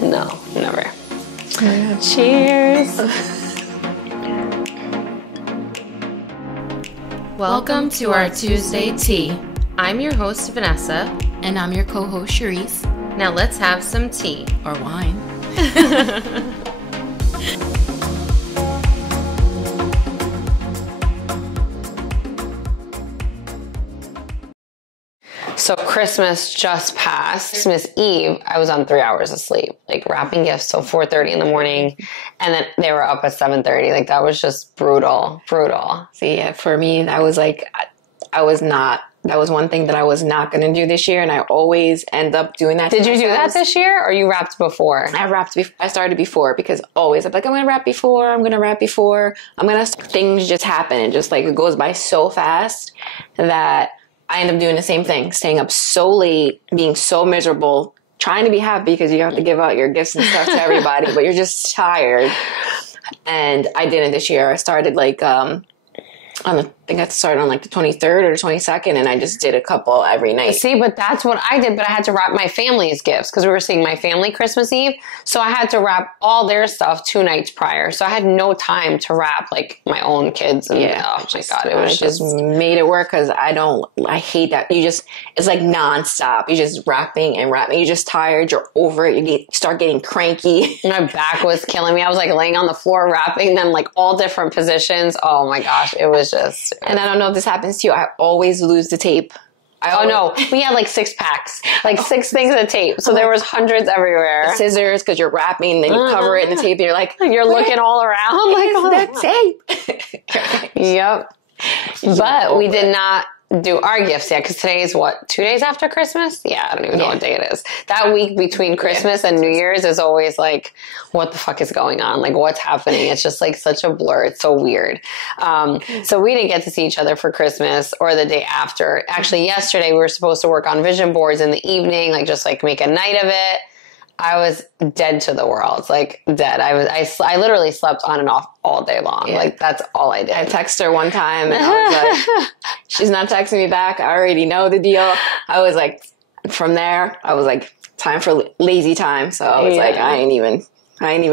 No, never. Cheers. Welcome to our Tuesday tea. I'm your host, Vanessa. And I'm your co-host, Charisse. Now let's have some tea. Or wine. So Christmas just passed. Christmas Eve, I was on 3 hours of sleep, like wrapping gifts till 4:30 in the morning. And then they were up at 7:30. Like that was just brutal. See, yeah, for me, that was one thing that I was not going to do this year. And I always end up doing that. Did you do that this year or you wrapped before? I started before because always I'm like, I'm going to wrap before. Things just happen. And just like it goes by so fast that I end up doing the same thing, staying up so late, being so miserable, trying to be happy because you have to give out your gifts and stuff to everybody, but you're just tired. And I didn't this year. I started I think I started on like the 23rd or the 22nd, and I just did a couple every night. See, but that's what I did, but I had to wrap my family's gifts because we were seeing my family Christmas Eve. So I had to wrap all their stuff 2 nights prior. So I had no time to wrap like my own kids. And, yeah. Oh my God. It was just made it work because I hate that. It's like nonstop. You're just wrapping and wrapping. You're just tired. You're over it. You start getting cranky. My back was killing me. I was like laying on the floor wrapping them like all different positions. Oh my gosh. It was just. And I don't know if this happens to you. I always lose the tape. No, we had like 6 packs, like 6 things of tape. So there was hundreds everywhere. Scissors, because you're wrapping, and then you cover it in the tape. And you're like, you're looking all around. Like, oh, that tape. Yep. But we did not do our gifts yet because today is what, 2 days after Christmas? Yeah, I don't even know what day it is. That week between Christmas and New Year's is always like, what the fuck is going on? Like, what's happening? It's just like such a blur. It's so weird. So we didn't get to see each other for Christmas or the day after. Actually, yesterday we were supposed to work on vision boards in the evening, like just like make a night of it. I was dead to the world, like dead. I literally slept on and off all day long. Yeah. Like that's all I did. I texted her one time and I was like, she's not texting me back. I already know the deal. I was like, from there, I was like, time for lazy time. So I was like, I ain't even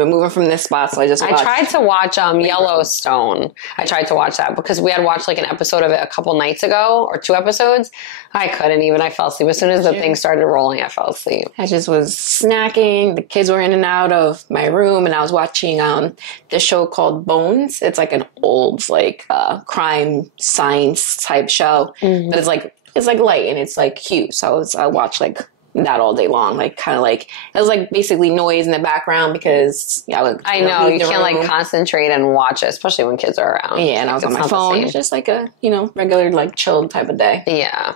moving from this spot. So I tried to watch Yellowstone. I tried to watch that because we had watched like an episode of it a couple nights ago or 2 episodes. I couldn't even. I fell asleep. As soon as the thing started rolling, I fell asleep. I just was snacking. The kids were in and out of my room and I was watching this show called Bones. It's like an old crime science type show. Mm-hmm. But it's like light and it's like cute. So I watched like that all day long, like kind of like it was like basically noise in the background because I know you can't like concentrate and watch it, especially when kids are around. Yeah, and I was on my phone. It's just like a regular like chilled type of day. Yeah.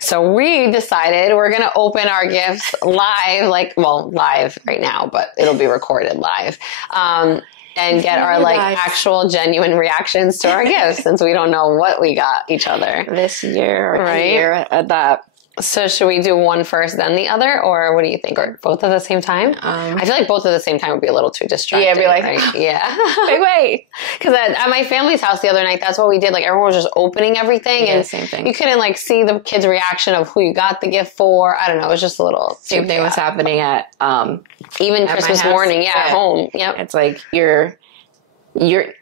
So we decided we're gonna open our gifts live, live right now, but it'll be recorded live. And get our actual genuine reactions to our gifts since we don't know what we got each other this year, right? Year at that. So should we do one first, then the other, or what do you think? Or both at the same time? I feel like both at the same time would be a little too distracting. Yeah, be like, right? Yeah. wait. Because at my family's house the other night, that's what we did. Like everyone was just opening everything, and same thing. You couldn't like see the kids' reaction of who you got the gift for. I don't know. It was just a little. Same thing was happening at even Christmas morning. Yeah, at home. Yep. It's like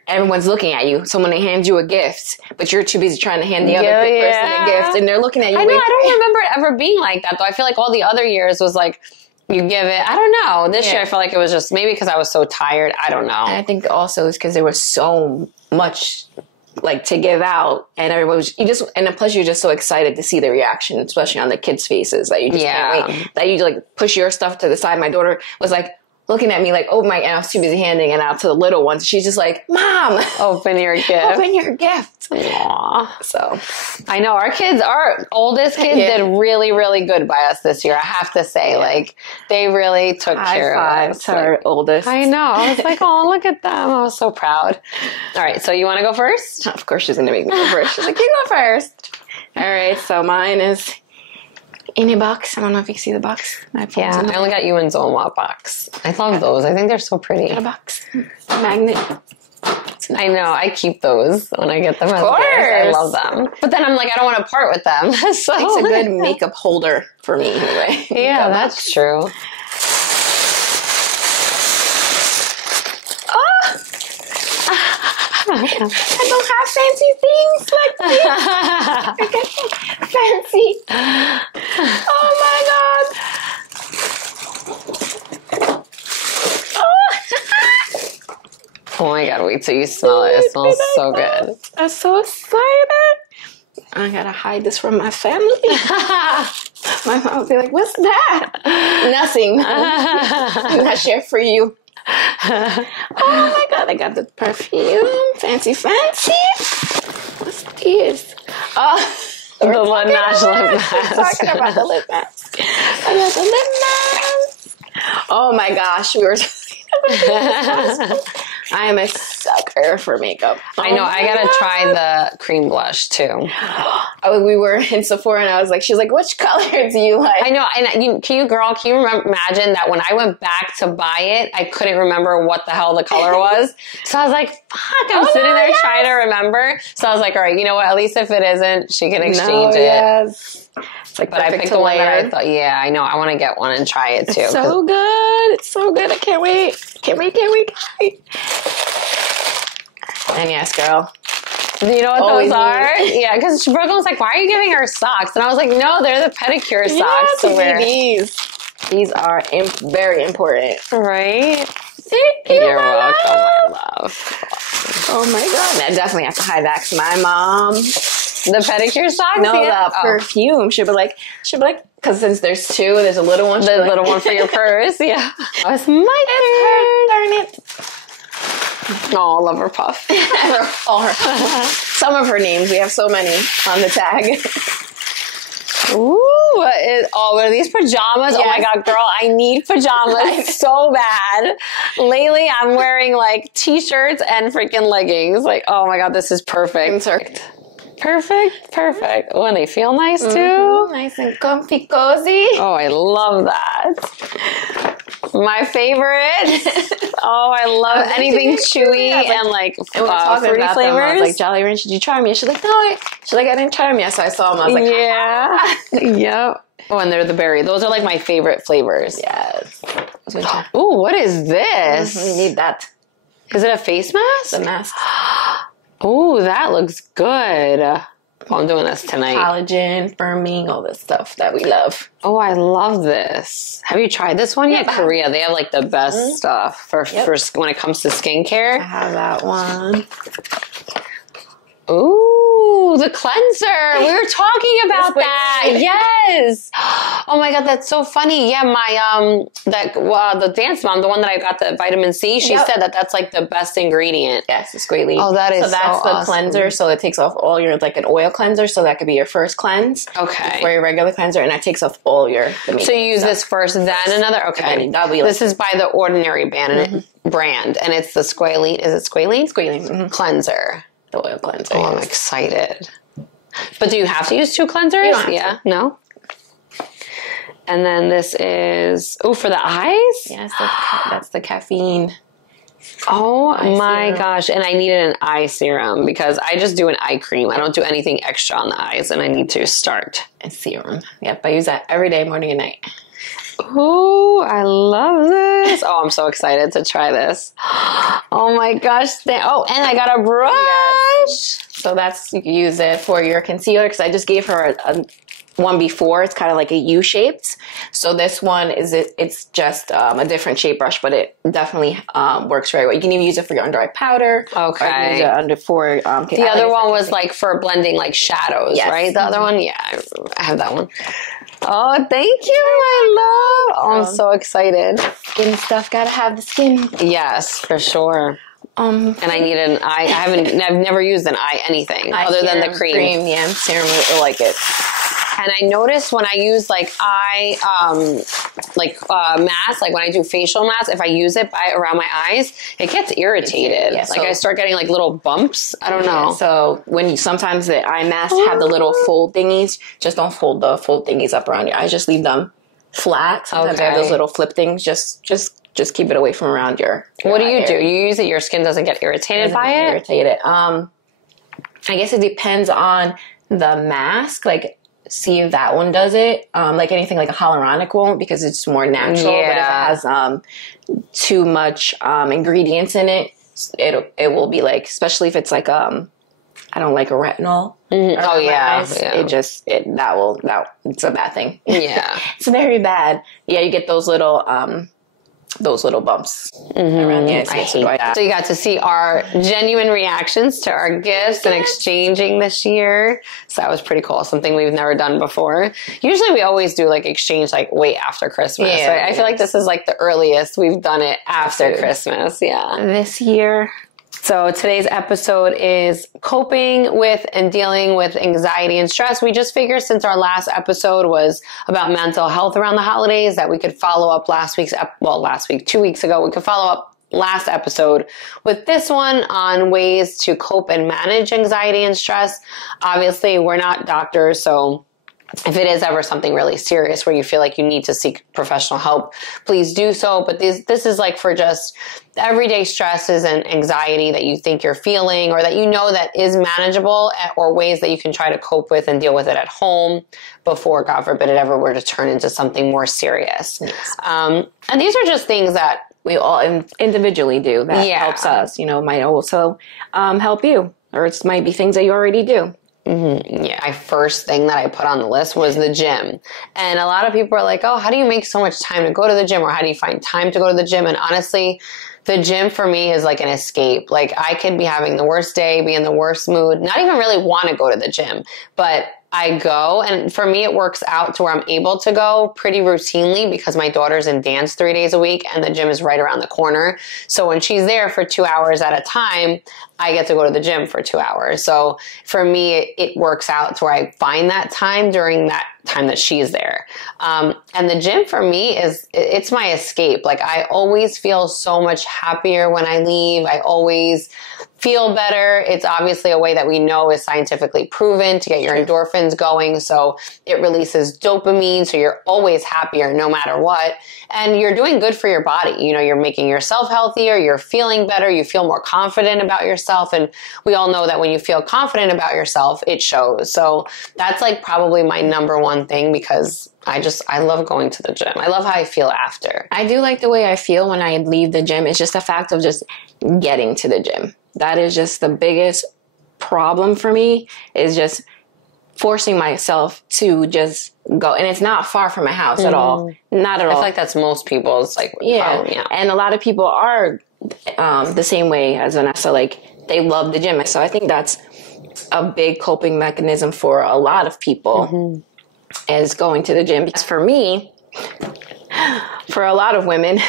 everyone's looking at you. Someone hands you a gift, but you're too busy trying to hand the other person a gift, and they're looking at you. I know. I don't remember it ever being like that, though. I feel like all the other years was like, you give it. I don't know. This year, I felt like it was just maybe because I was so tired. I don't know. And I think also it's because there was so much like to give out, and everyone was and plus you're just so excited to see the reaction, especially on the kids' faces that you just can't wait. That you like push your stuff to the side. My daughter was like looking at me like, oh my, and I was too busy handing it out to the little ones. She's just like, Mom, open your gift. Open your gift. Aww. So I know our oldest kids did really, really good by us this year. I have to say, like they really took care of us. To our oldest. I know. I was like, oh, look at them. I was so proud. All right. So you want to go first? Of course she's going to make me go first. She's like, you go first. All right. So mine is in a box. I don't know if you see the box. I only got you in Zoma box. I love those. I think they're so pretty. In a box. Magnet. I know. I keep those when I get them. Of course. I love them. But then I'm like, I don't want to part with them. So it's a good makeup holder for me anyway. Yeah, that's true. I don't have fancy things like this. I get fancy. Oh my god. Oh my god, wait till you smell it. It smells so good. I'm so excited. I gotta hide this from my family. My mom will be like, what's that? Nothing. I'm not share for you. Oh my god, I got the perfume. Fancy. What's this? Oh, The Lip Mask lip mask. We're talking about the lip mask. I got the lip mask. Oh my gosh, we were talking about this. I am a sucker for makeup. I know. I gotta try the cream blush too. We were in Sephora and I was like, she's like, which color do you like? I know. And can you imagine that when I went back to buy it, I couldn't remember what the hell the color was. So I was like, fuck, I'm sitting there trying to remember. So I was like, all right, you know what? At least if it isn't, she can exchange it. Yes. It's like, but I picked the one that I thought, yeah, I know. I want to get one and try it too. It's so good. It's so good. I can't wait. Can't wait. And yes, girl. Do you know what those are? Yeah, because Brooklyn was like, why are you giving her socks? And I was like, no, they're the pedicure socks to wear. These are very important. Right? Thank you, You're my welcome, love. my love. Oh my god. I definitely have to hide that to my mom. The pedicure socks? No, yeah. the perfume. She'll be like, because since there's two, there's a little one. The little one for your purse, yeah. Oh, it's my turn. Darn it. Oh, love her puff. Some of her names. We have so many on the tag. Ooh, what are these pajamas? Yes. Oh my god, girl, I need pajamas so bad. Lately, I'm wearing like t-shirts and freaking leggings. Like, oh my god, this is perfect. Perfect. Oh, and they feel nice too. Mm-hmm. Nice and comfy, cozy. Oh, I love that. My favorite. Oh, I love anything chewy and like fruity flavors. I was like, Jolly Rancher, did you try me? She's like, no, I didn't try me. So I saw them. I was like, yeah. Yep. Oh, and they're the berry. Those are like my favorite flavors. Yes. Ooh, what is this? You need that. Is it a face mask? The mask. Oh, that looks good. Oh, I'm doing this tonight. Collagen, firming, all this stuff that we love. Oh, I love this. Have you tried this one yet? Korea, they have like the best stuff for when it comes to skincare. I have that one. Ooh, the cleanser. We were talking about that. Yes. Oh my god, that's so funny. Yeah, my the dance mom, the one that I got the vitamin C, she said that that's like the best ingredient. Yes, it's greatly. Oh, that is so that's the awesome. cleanser. So it takes off all your like an oil cleanser. So that could be your first cleanse. Okay. For your regular cleanser, and that takes off all your. So you use this first, then another. Okay. This is by the Ordinary brand, and it's the squalene. Is it squalene? Squalene cleanser. The oil cleanser. Oh, I'm excited. But do you have to use two cleansers? You don't have to. No? And then this is, for the eyes? Yes, that's the caffeine. Oh my gosh. And I needed an eye serum because I just do an eye cream. I don't do anything extra on the eyes, and I need to start. A serum. Yep, I use that every day, morning and night. Oh, I love this. Oh, I'm so excited to try this. Oh my gosh. And I got a brush. Yes. So you can use it for your concealer because I just gave her a one before. It's kind of like a U-shaped. So this one it's just a different shape brush, but it definitely works very well. You can even use it for your under eye powder. Okay. Or use it the other one was like for blending like shadows, right? The other one, yeah, I have that one. Oh, thank you, my love. Oh, I'm so excited. Skin stuff, gotta have the skin. Yes, for sure. And I need an eye. I've never used an eye anything other than the cream. Yeah, serum, I like it. And I noticed when I use like eye, mask, like when I do facial mask, if I use it around my eyes, it gets irritated. Yeah, I start getting like little bumps. I don't know. So sometimes the eye masks have the little fold thingies, just don't fold the fold thingies up around your eyes. Just leave them flat. Sometimes they have those little flip things. Just keep it away from around your What do you do? You use it, your skin doesn't get irritated by it? Irritated. I guess it depends on the mask. Like, see if that one does it. Like anything like a hyaluronic won't because it's more natural. Yeah. But if it has too much ingredients in it, it will be like, especially if it's like, I don't like a retinol. Oh yeah. It's a bad thing. Yeah. It's very bad. Yeah. You get those little bumps around the eyes. I hate that. So you got to see our genuine reactions to our gifts and exchanging this year. So that was pretty cool. Something we've never done before. Usually we always do like exchange like way after Christmas. Yeah, right? I feel like this is like the earliest we've done it after Christmas. Yeah. This year. So today's episode is coping with and dealing with anxiety and stress. We just figured since our last episode was about mental health around the holidays that we could follow up 2 weeks ago, we could follow up last episode with this one on ways to cope and manage anxiety and stress. Obviously, we're not doctors, so if it is ever something really serious where you feel like you need to seek professional help, please do so. But this is like for just everyday stresses and anxiety that you think you're feeling or that you know that is manageable, or ways that you can try to cope with and deal with it at home before, God forbid, it ever were to turn into something more serious. Yes. And these are just things that we all individually do that helps us, might also help you, or it might be things that you already do. Mm-hmm. Yeah. My first thing that I put on the list was the gym. And a lot of people are like, oh, how do you make so much time to go to the gym? Or how do you find time to go to the gym? And honestly, the gym for me is like an escape. Like I could be having the worst day, be in the worst mood, not even really want to go to the gym, but I go, and for me, it works out to where I'm able to go pretty routinely because my daughter's in dance 3 days a week and the gym is right around the corner. So when she's there for 2 hours at a time, I get to go to the gym for 2 hours. So for me, it works out to where I find that time during that time that she's there. And the gym for me it's my escape. Like I always feel so much happier when I leave. I always feel better. It's obviously a way that we know is scientifically proven to get your endorphins going. So it releases dopamine. So you're always happier no matter what. And you're doing good for your body. You're making yourself healthier. You're feeling better. You feel more confident about yourself. And we all know that when you feel confident about yourself, it shows. So that's like probably my number one thing because I love going to the gym. I love how I feel after. I do like the way I feel when I leave the gym. It's just the fact of just getting to the gym. That is just the biggest problem for me, is just forcing myself to just go. And it's not far from my house at all. Not at all. I feel like that's most people's problem. Yeah. And a lot of people are the same way as Vanessa. Like they love the gym. So I think that's a big coping mechanism for a lot of people is going to the gym. Because for me, for a lot of women,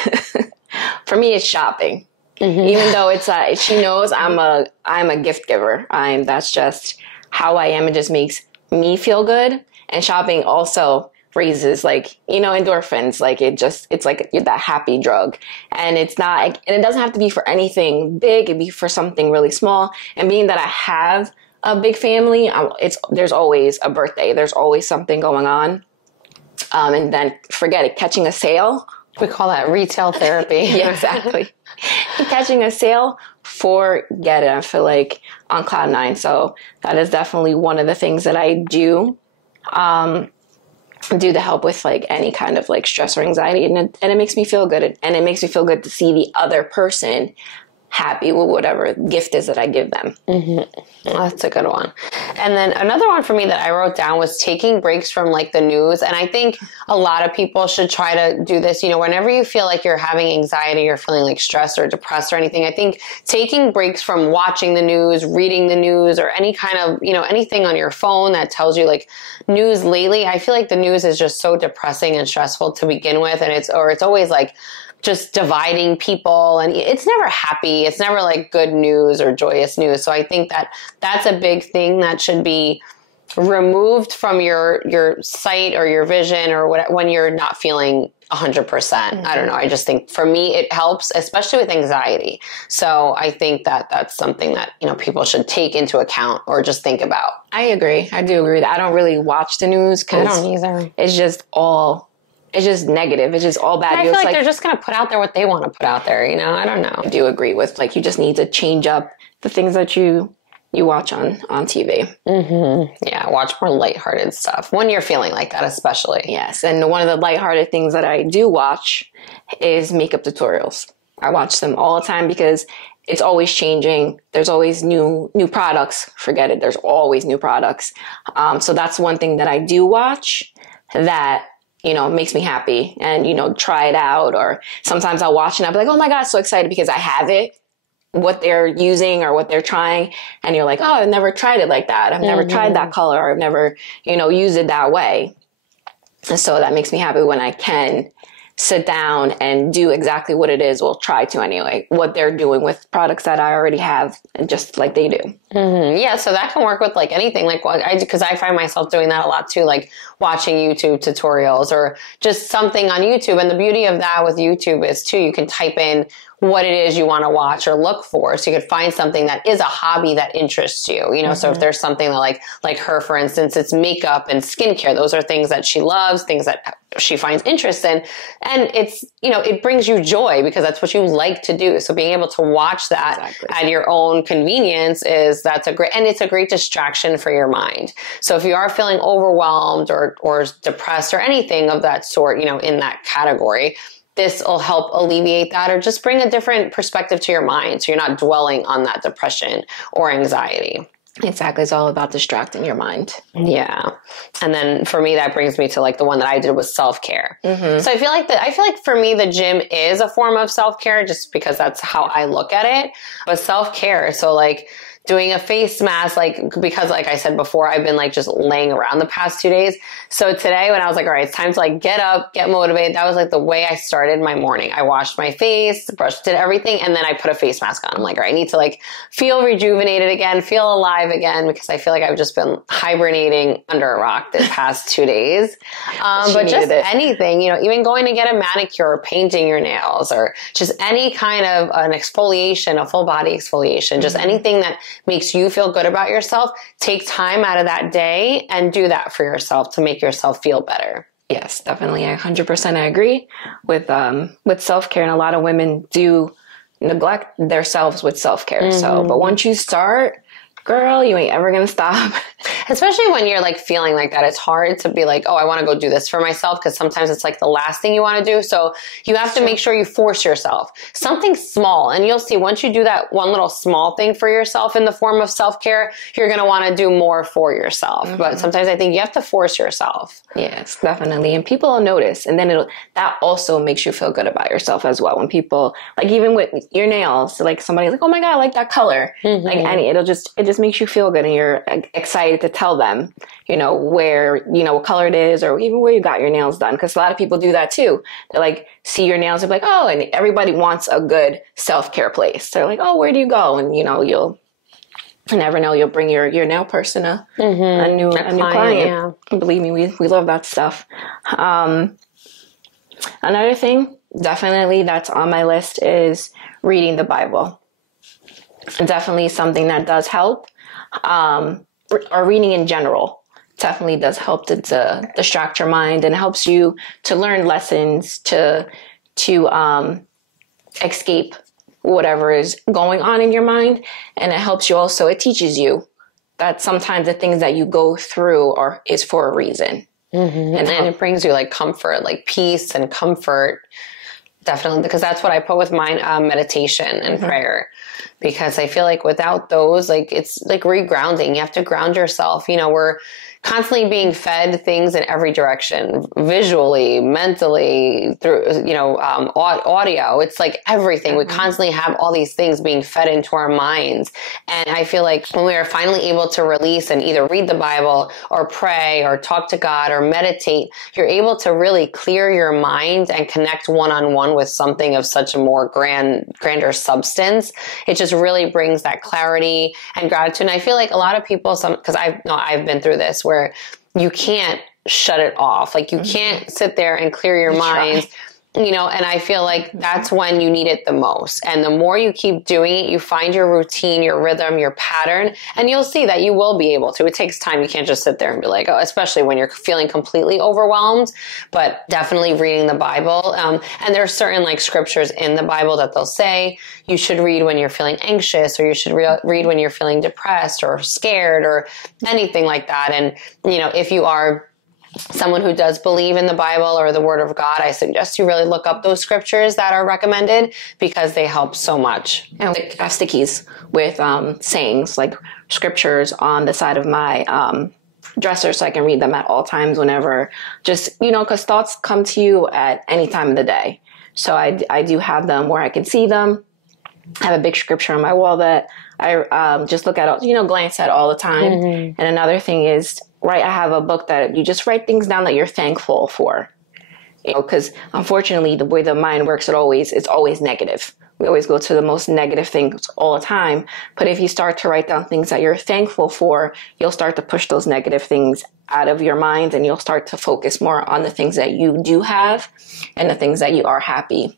for me, it's shopping. Even though it's she knows I'm a gift giver. That's just how I am. It just makes me feel good. And shopping also raises endorphins. Like it's like that happy drug. And it's not, and it doesn't have to be for anything big. It'd be for something really small. And being that I have a big family, there's always a birthday. There's always something going on. And then forget it, catching a sale. We call that retail therapy. Yeah, exactly. Catching a sale, forget it. I feel like on cloud nine. So that is definitely one of the things that I do to help with like any kind of like stress or anxiety. And it makes me feel good. And it makes me feel good to see the other person happy with whatever gift is that I give them. That's a good one. And then another one for me that I wrote down was taking breaks from like the news. And I think a lot of people should try to do this. Whenever you feel like you're having anxiety or feeling like stressed or depressed or anything, I think taking breaks from watching the news, reading the news, or any kind of, anything on your phone that tells you like news lately. I feel like the news is just so depressing and stressful to begin with. And it's always like just dividing people, and it's never happy. It's never like good news or joyous news. So I think that that's a big thing that should be removed from your sight or your vision or whatever when you're not feeling 100%. I don't know. I just think for me, it helps, especially with anxiety. So I think that that's something that, people should take into account or just think about. I agree. I do agree that I don't really watch the news because I don't either. It's just negative. It's just all bad. I feel like they're just going to put out there what they want to put out there. I don't know. I do agree with like, you just need to change up the things that you watch on TV. Yeah. Watch more lighthearted stuff when you're feeling like that, especially. Yes. And one of the lighthearted things that I do watch is makeup tutorials. I watch them all the time because it's always changing. There's always new products. Forget it. There's always new products. So that's one thing that I do watch that, makes me happy and, try it out. Or sometimes I'll watch and I'll be like, oh my God, so excited because I have it, what they're using or what they're trying. And you're like, oh, I've never tried it like that. I've never tried that color. Or I've never, used it that way. And so that makes me happy when I can sit down and do exactly what it is. Well, try to anyway, what they're doing with products that I already have, just like they do. Mm-hmm. Yeah. So that can work with like anything. Like because I find myself doing that a lot too, like watching YouTube tutorials or just something on YouTube. And the beauty of that with YouTube is too, you can type in what it is you want to watch or look for. So you could find something that is a hobby that interests you, so if there's something that like her, for instance, it's makeup and skincare. Those are things that she loves, things that she finds interest in. And it's, it brings you joy because that's what you like to do. So being able to watch that at your own convenience it's a great distraction for your mind. So if you are feeling overwhelmed or depressed or anything of that sort, in that category, this will help alleviate that or just bring a different perspective to your mind. So you're not dwelling on that depression or anxiety. Exactly. It's all about distracting your mind. Yeah. And then for me, that brings me to like the one that I did was self-care. Mm-hmm. So I feel like for me, the gym is a form of self-care just because that's how I look at it. But self-care. So like doing a face mask, because like I said before, I've been just laying around the past 2 days. So today when I was like, all right, it's time to get up, get motivated. That was the way I started my morning. I washed my face, did everything. And then I put a face mask on. I'm like, all right, I need to feel rejuvenated again, feel alive again, because I feel like I've just been hibernating under a rock the past 2 days. But just anything, even going to get a manicure or painting your nails or just any kind of an exfoliation, a full body exfoliation, just anything that makes you feel good about yourself, take time out of that day and do that for yourself to make yourself feel better. Yes, definitely. 100% I agree with self-care. And a lot of women do neglect themselves with self-care. Mm-hmm. So, but once you start, girl, you ain't ever going to stop. Especially when you're feeling like that. It's hard to be like, oh, I want to go do this for myself. Because sometimes it's the last thing you want to do. So you have to make sure you force yourself. Something small. And you'll see once you do that one little small thing for yourself in the form of self-care, you're going to want to do more for yourself. Mm-hmm. But sometimes I think you have to force yourself. Yes, definitely. And people will notice. And then that also makes you feel good about yourself as well. When people, even with your nails, somebody's oh my God, I like that color. Mm-hmm. It just makes you feel good and you're excited to tell them, where, what color it is or even where you got your nails done. Because a lot of people do that too. They see your nails and be oh, and everybody wants a good self-care place. They're oh, where do you go? And, you'll never know. You'll bring your nail person a new client. Yeah. Believe me, we love that stuff. Another thing definitely that's on my list is reading the Bible. Definitely something that does help. Or reading in general definitely does help to distract your mind and helps you to learn lessons, to escape whatever is going on in your mind. And it helps you also, it teaches you that sometimes the things that you go through is for a reason. Mm-hmm. And then it brings you comfort, peace and comfort. Definitely, because that's what I put with mine, meditation and prayer. Because I feel without those, it's regrounding. You have to ground yourself. We're constantly being fed things in every direction, visually, mentally, through, audio. It's everything. Mm-hmm. We constantly have all these things being fed into our minds. And I feel when we are finally able to release and either read the Bible or pray or talk to God or meditate, you're able to really clear your mind and connect one-on-one with something of such a more grander substance. It just really brings that clarity and gratitude. And I feel a lot of people, because I've been through this, where you can't shut it off. You can't sit there and clear your mind, and I feel that's when you need it the most. And the more you keep doing it, you find your routine, your rhythm, your pattern, and you'll see that you will be able to. It takes time. You can't just sit there and be oh, especially when you're feeling completely overwhelmed, but definitely reading the Bible. And there's certain scriptures in the Bible that they'll say you should read when you're feeling anxious, or you should read when you're feeling depressed or scared or anything like that. And, if you are someone who does believe in the Bible or the Word of God, I suggest you really look up those scriptures that are recommended because they help so much. And I have stickies with sayings, like scriptures on the side of my dresser so I can read them at all times whenever, just, because thoughts come to you at any time of the day. So I do have them where I can see them. I have a big scripture on my wall that I just look at, glance at all the time. Mm-hmm. And another thing is, I have a book that you just write things down that you're thankful for. Because unfortunately, the way the mind works, it's always negative. We always go to the most negative things all the time. But if you start to write down things that you're thankful for, you'll start to push those negative things out of your mind, and you'll start to focus more on the things that you do have and the things that you are happy.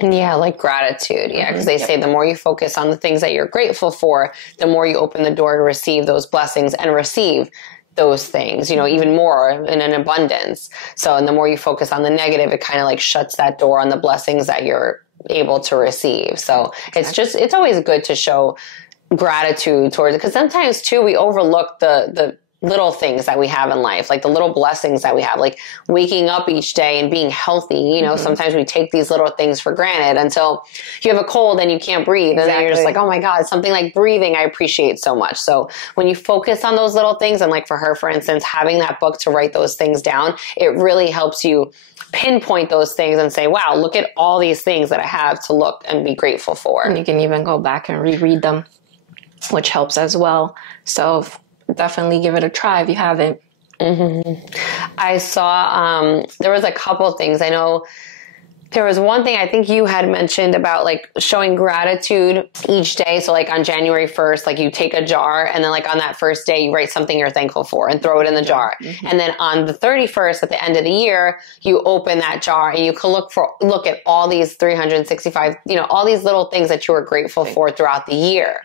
Yeah, like gratitude. Yeah, because they say the more you focus on the things that you're grateful for, the more you open the door to receive those blessings and receive those things, even more in an abundance. So, and the more you focus on the negative, it kind of like shuts that door on the blessings that you're able to receive. So it's always good to show gratitude towards it. Because sometimes too, we overlook the little things that we have in life, like the little blessings that we have, like waking up each day and being healthy. Sometimes we take these little things for granted until you have a cold and you can't breathe. And then you're just like, oh my God, something like breathing, I appreciate so much. So when you focus on those little things, and like for her, for instance, having that book to write those things down, it really helps you pinpoint those things and say, wow, look at all these things that I have to look and be grateful for. And you can even go back and reread them, which helps as well. So definitely give it a try if you haven't. Mm-hmm. I saw there was a couple of things. I know there was one thing I think you had mentioned about like showing gratitude each day. So like on January 1st, like you take a jar, and then like on that first day, you write something you're thankful for and throw it in the jar. Mm-hmm. And then on the 31st, at the end of the year, you open that jar and you can look at all these 365, all these little things that you were grateful for throughout the year.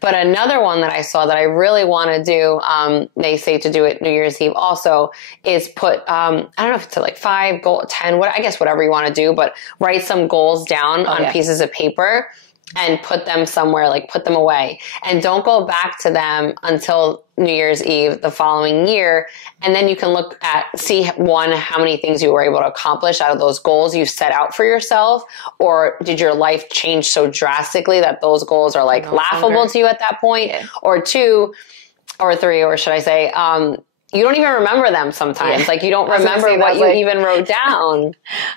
But another one that I saw that I really want to do, they say to do it New Year's Eve also, is put, I don't know if it's like 5, 10, whatever you want to do, but write some goals down on pieces of paper and put them somewhere, like put them away, and don't go back to them until New Year's Eve the following year. And then you can see how many things you were able to accomplish out of those goals you set out for yourself, or did your life change so drastically that those goals are like laughable to you at that point, or 2 or 3, or should I say, you don't even remember them sometimes. Yeah. Like you don't remember what you even wrote down.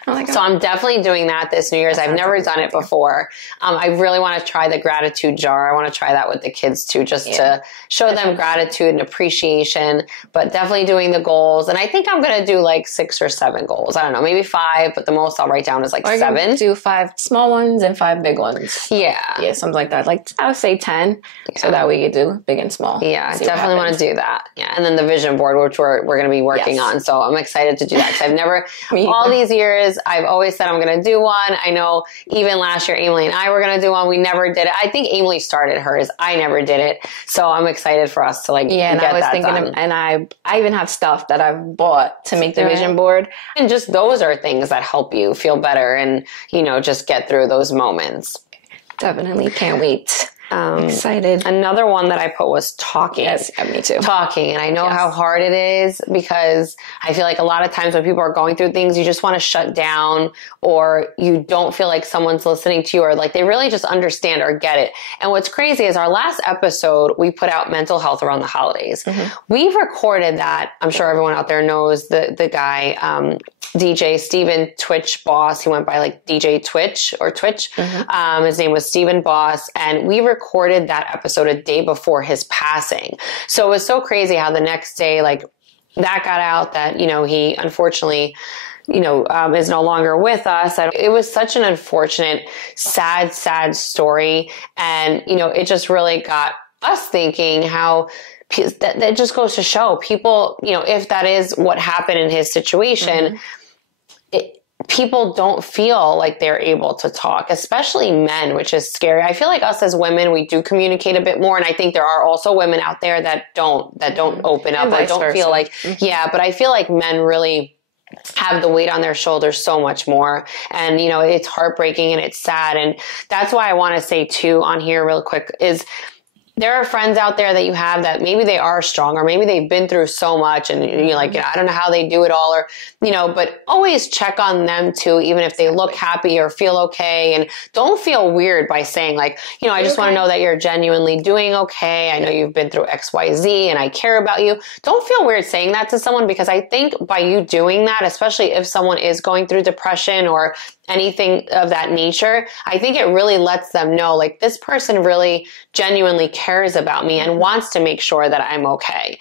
So I'm definitely doing that this New Year's. I've never done it before. I really want to try the gratitude jar. I want to try that with the kids too, just to show them gratitude and appreciation, but definitely doing the goals. And I think I'm going to do like 6 or 7 goals. I don't know, maybe 5, but the most I'll write down is like 7. Do 5 small ones and 5 big ones. Yeah. Yeah, something like that. Like I would say 10. Yeah. So that way you do big and small. Yeah, I definitely want to do that. Yeah. And then the vision board, which we're going to be working on. So I'm excited to do that. Cause I've never, all these years, I've always said I'm going to do one. I know even last year, Emily and I were going to do one. We never did it. I think Emily started hers. I never did it. So I'm excited for us to like, and get I was that thinking done. And I even have stuff that I've bought to make the vision board. And just those are things that help you feel better and, just get through those moments. Definitely can't wait. Excited. Another one that I put was talking. Yes, me too. Talking. And I know how hard it is, because I feel like a lot of times when people are going through things, you just want to shut down, or you don't feel like someone's listening to you, or like they really just understand or get it. And what's crazy is our last episode, we put out mental health around the holidays. Mm-hmm. We've recorded that. I'm sure everyone out there knows the guy, DJ Steven Twitch Boss. He went by like DJ Twitch or Twitch. Mm-hmm. His name was Steven Boss. And we recorded that episode a day before his passing. So it was so crazy how the next day, like that got out that, he unfortunately, is no longer with us. It was such an unfortunate, sad story. And, it just really got us thinking how that just goes to show people, if that is what happened in his situation, people don't feel like they're able to talk, especially men, which is scary. I feel like us as women, we do communicate a bit more. And I think there are also women out there that don't open up or don't feel like, but I feel like men really have the weight on their shoulders so much more. And, it's heartbreaking and it's sad. And that's why I want to say too on here real quick is, there are friends out there that you have that maybe they are strong, or maybe they've been through so much and you're like, I don't know how they do it all, or, but always check on them too, even if they look happy or feel okay. And don't feel weird by saying like, I just want to know that you're genuinely doing okay. I know you've been through X, Y, Z, and I care about you. Don't feel weird saying that to someone, because I think by you doing that, especially if someone is going through depression or anything of that nature, I think it really lets them know, like, this person really genuinely cares about me and wants to make sure that I'm okay.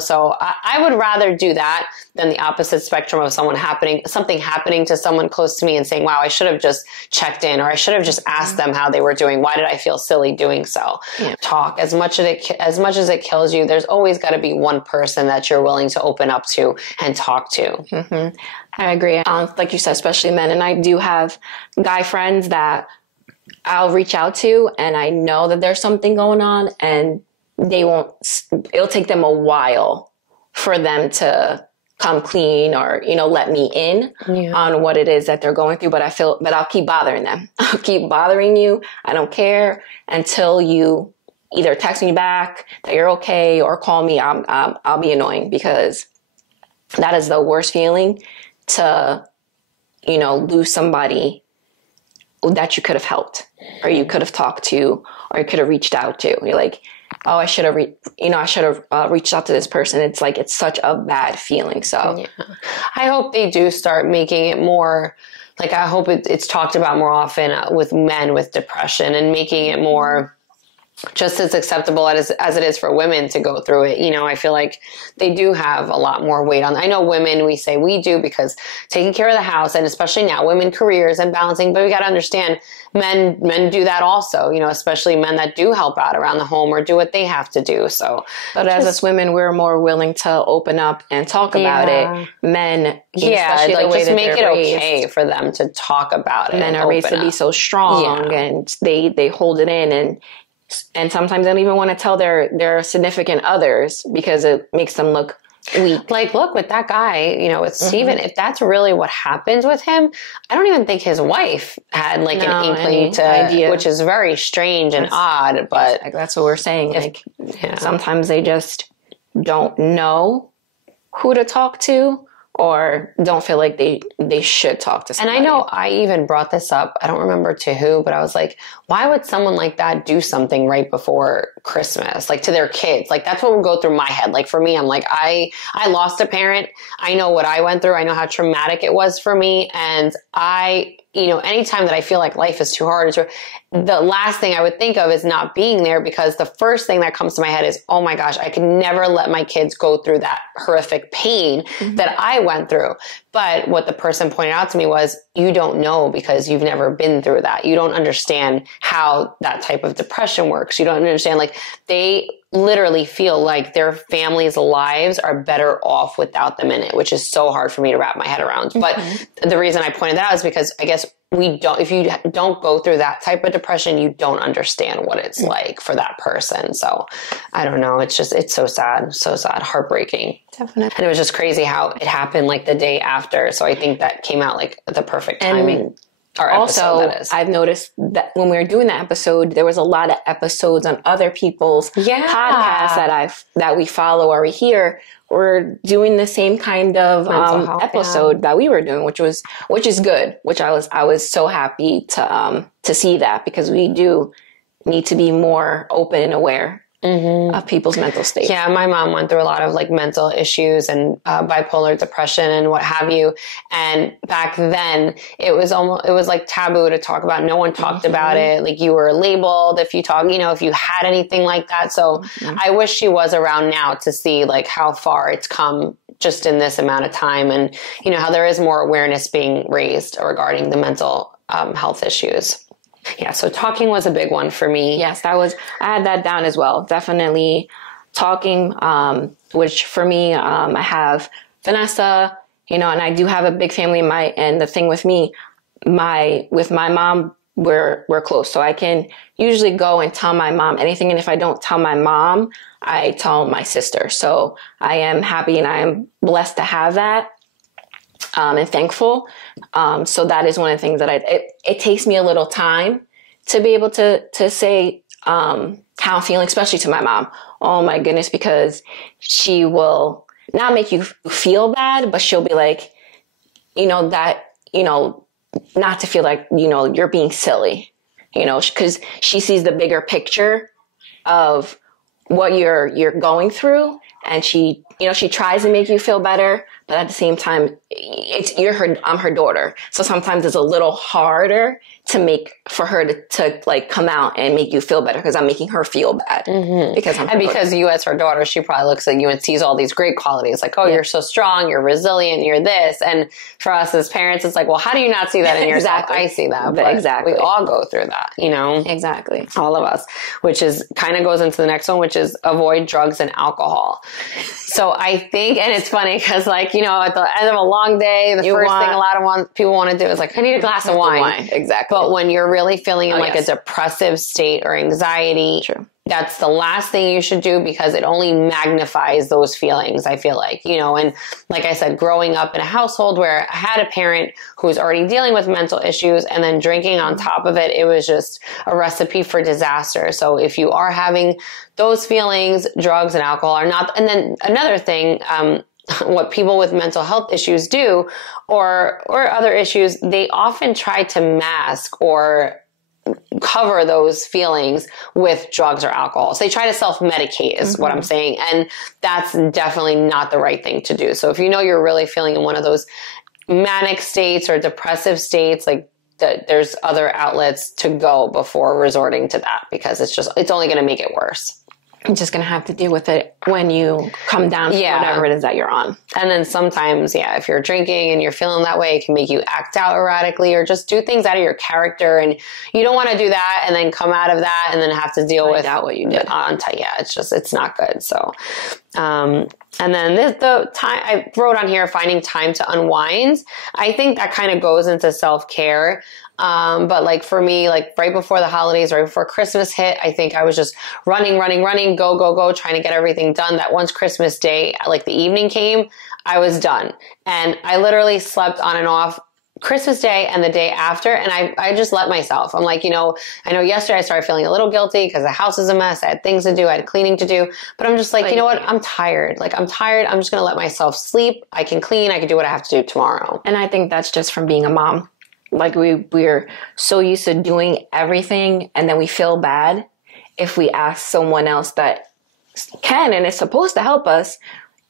So I would rather do that than the opposite spectrum of something happening to someone close to me and saying, wow, I should have just checked in, or I should have just asked them how they were doing. Why did I feel silly doing so? Talk as much as it kills you. There's always got to be one person that you're willing to open up to and talk to. I agree. Like you said, especially men. And I do have guy friends that I'll reach out to, and I know that there's something going on, and it'll take them a while for them to come clean or, let me in on what it is that they're going through. But I'll keep bothering them. I'll keep bothering you. I don't care until you either text me back that you're okay or call me. I'll be annoying, because that is the worst feeling, to, lose somebody that you could have helped, or you could have talked to, or you could have reached out to. You're like, oh, I should have, reached out to this person. It's like, it's such a bad feeling. So I hope they do start making it more, like, I hope it's talked about more often with men with depression, and making it more just as acceptable as it is for women to go through it. I feel like they do have a lot more weight on. I know women, we say we do because taking care of the house, and especially now women careers and balancing, but we got to understand men do that also, especially men that do help out around the home or do what they have to do. So, but as us women, we're more willing to open up and talk about it. Men, like, just make it okay for them to talk about it. Men are raised to be so strong, and they hold it in, and sometimes they don't even want to tell their significant others, because it makes them look weak. Like, look, with that guy, with Steven, if that's really what happens with him, I don't even think his wife had like an inkling idea, which is very strange and odd. But that's what we're saying. Sometimes they just don't know who to talk to, or don't feel like they should talk to somebody. And I know I even brought this up, I don't remember to who, but I was like, why would someone like that do something right before Christmas, like to their kids? Like, that's what would go through my head. Like, for me, I'm like, I lost a parent. I know what I went through. I know how traumatic it was for me. And anytime that I feel like life is too hard, the last thing I would think of is not being there, because the first thing that comes to my head is, oh my gosh, I could never let my kids go through that horrific pain that I went through. But what the person pointed out to me was, you don't know, because you've never been through that. You don't understand how that type of depression works. You don't understand, like, they literally feel like their family's lives are better off without them in it, which is so hard for me to wrap my head around. But the reason I pointed that out is because I guess if you don't go through that type of depression, you don't understand what it's like for that person. So I don't know. It's so sad, heartbreaking. Definitely. And it was just crazy how it happened like the day after. So I think that came out like the perfect timing. Also, I've noticed that when we were doing that episode, there was a lot of episodes on other people's podcasts that we follow or we hear. We're doing the same kind of episode that we were doing, which is good. Which I was so happy to see that, because we do need to be more open and aware of people's mental state. Yeah, my mom went through a lot of like mental issues and bipolar depression and what have you. And back then, it was like taboo to talk about. No one talked about it. Like, you were labeled if you if you had anything like that. So I wish she was around now to see like how far it's come just in this amount of time, and how there is more awareness being raised regarding the mental health issues. Yeah, so talking was a big one for me. Yes, I had that down as well. Definitely talking, which for me, I have Vanessa, and I do have a big family. And the thing with me, with my mom, we're close. So I can usually go and tell my mom anything. And if I don't tell my mom, I tell my sister. So I am happy and I am blessed to have that. And thankful. So that is one of the things that it takes me a little time to be able to say, how I'm feeling, especially to my mom. Oh my goodness, because she will not make you feel bad, but she'll be like, not to feel like, you're being silly, because she sees the bigger picture of what you're going through. And she tries to make you feel better, but at the same time, I'm her daughter. So sometimes it's a little harder for her to like come out and make you feel better because I'm making her feel bad. Because you as her daughter, she probably looks at you and sees all these great qualities like, oh, you're so strong, you're resilient, you're this. And for us as parents, it's like, well, how do you not see that in yourself? Exactly. I see that. But exactly. We all go through that, Exactly. All of us, which is kind of goes into the next one, which is avoid drugs and alcohol. So I think, and it's funny because like, at the end of a long day, the first thing a lot of people want to do is like, I need a glass of wine. Exactly. But when you're really feeling in a depressive state or anxiety, that's the last thing you should do because it only magnifies those feelings, I feel like, and like I said, growing up in a household where I had a parent who was already dealing with mental issues and then drinking on top of it, it was just a recipe for disaster. So if you are having those feelings, drugs and alcohol are not. And then another thing, what people with mental health issues do or other issues, they often try to mask or cover those feelings with drugs or alcohol. So they try to self-medicate is what I'm saying. And that's definitely not the right thing to do. So if you're really feeling in one of those manic states or depressive states, like there's other outlets to go before resorting to that because it's only going to make it worse. I'm just going to have to deal with it when you come down to whatever it is that you're on. And then sometimes, if you're drinking and you're feeling that way, it can make you act out erratically or just do things out of your character. And you don't want to do that and then come out of that and then have to deal with what you did. It's not good. So, and then the time I wrote on here, finding time to unwind. I think that kind of goes into self-care. But like for me, like right before the holidays, right before Christmas hit, I think I was just running, go, trying to get everything done. That once Christmas Day, like the evening came, I was done. And I literally slept on and off Christmas Day and the day after. And I just let myself. I'm like, I know yesterday I started feeling a little guilty because the house is a mess. I had things to do. I had cleaning to do. But I'm just like, you know what? I'm tired. I'm tired. I'm just going to let myself sleep. I can clean. I can do what I have to do tomorrow. And I think that's just from being a mom. Like we're so used to doing everything and then we feel bad if we ask someone else that can and is supposed to help us.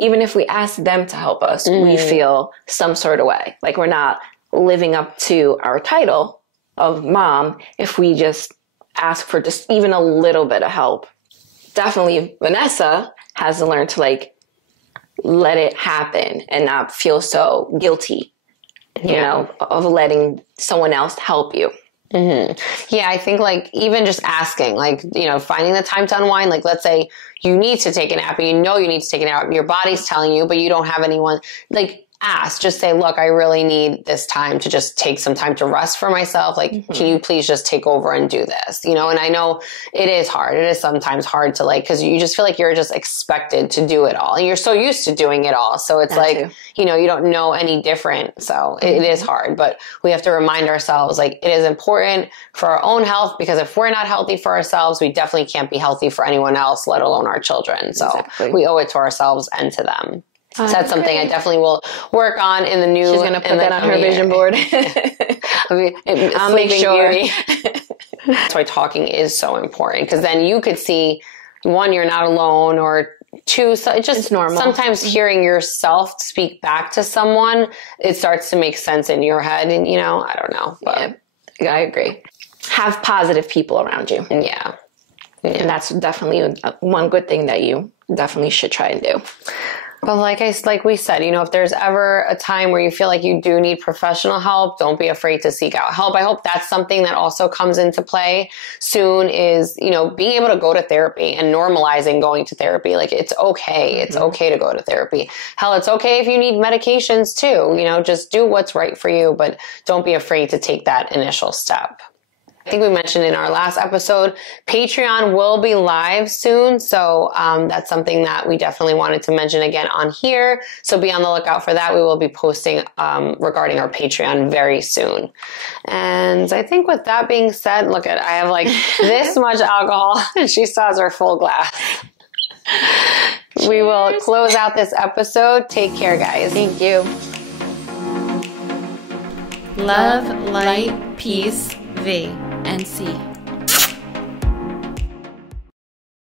Even if we ask them to help us, we feel some sort of way. Like we're not living up to our title of mom if we just ask for just even a little bit of help. Definitely Vanessa has to learn to let it happen and not feel so guilty. Of letting someone else help you. Yeah, I think even just asking, finding the time to unwind. Like, let's say you need to take a nap and you need to take a nap. Your body's telling you, but you don't have anyone. Ask, just say, look, I really need this time to just take some time to rest for myself. Can you please just take over and do this? And I know it is hard. It is sometimes hard to because you just feel like you're just expected to do it all and you're so used to doing it all. So it's you don't know any different. So it is hard, but we have to remind ourselves, it is important for our own health, because if we're not healthy for ourselves, we definitely can't be healthy for anyone else, let alone our children. So we owe it to ourselves and to them. So that's something I definitely will work on in the new. She's going to put that on her vision board. I'll make sure. That's why talking is so important, because then you could see, one, you're not alone, or two, so it's normal. Sometimes hearing yourself speak back to someone, it starts to make sense in your head, and I don't know, but I agree. Have positive people around you. Yeah. And that's definitely one good thing that you definitely should try and do. But like we said, if there's ever a time where you feel like you do need professional help, don't be afraid to seek out help. I hope that's something that also comes into play soon is, being able to go to therapy and normalizing going to therapy. It's okay. It's okay to go to therapy. Hell, it's okay if you need medications too. Just do what's right for you, but don't be afraid to take that initial step. I think we mentioned in our last episode, Patreon will be live soon. So that's something that we definitely wanted to mention again on here. So be on the lookout for that. We will be posting regarding our Patreon very soon. And I think with that being said, look at, I have like this much alcohol and she still has her full glass. Cheers. We will close out this episode. Take care, guys. Thank you. Love, light, peace, V, and C.